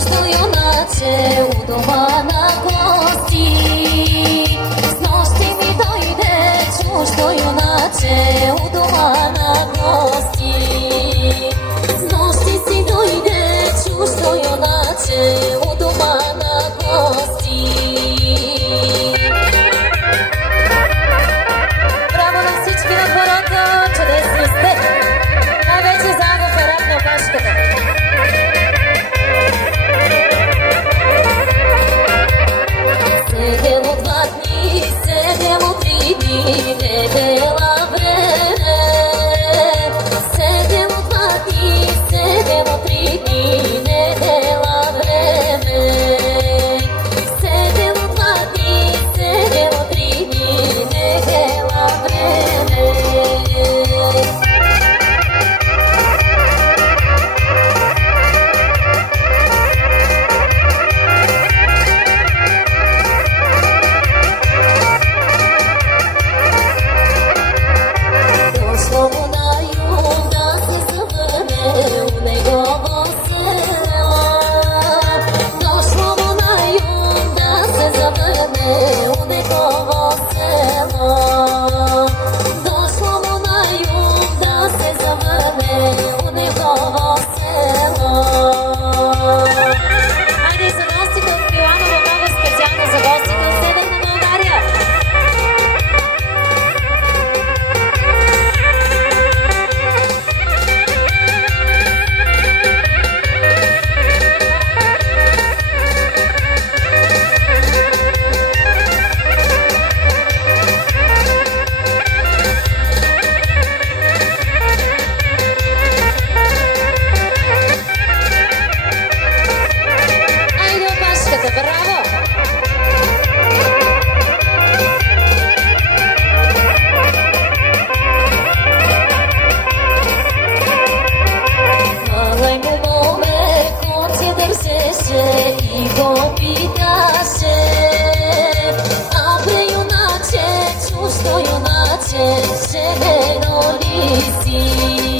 чуждо юначе у дома на гости. С нощи ми дойде чуждо юначе у дома на гости. С нощи си дойде чуждо юначе у дома на гости. Браво на всички на хората, чудесни сте! Най-вече заедно в Араб на опашката. Седело 2 дни, седело 3 дни, не дела време. Седело 2 дни, седело 3 дни, не дела време. Седело 2 дни, седело 3 дни, не дела време. И го питаше, абре юначе, чуждо юначе, жебено ли си?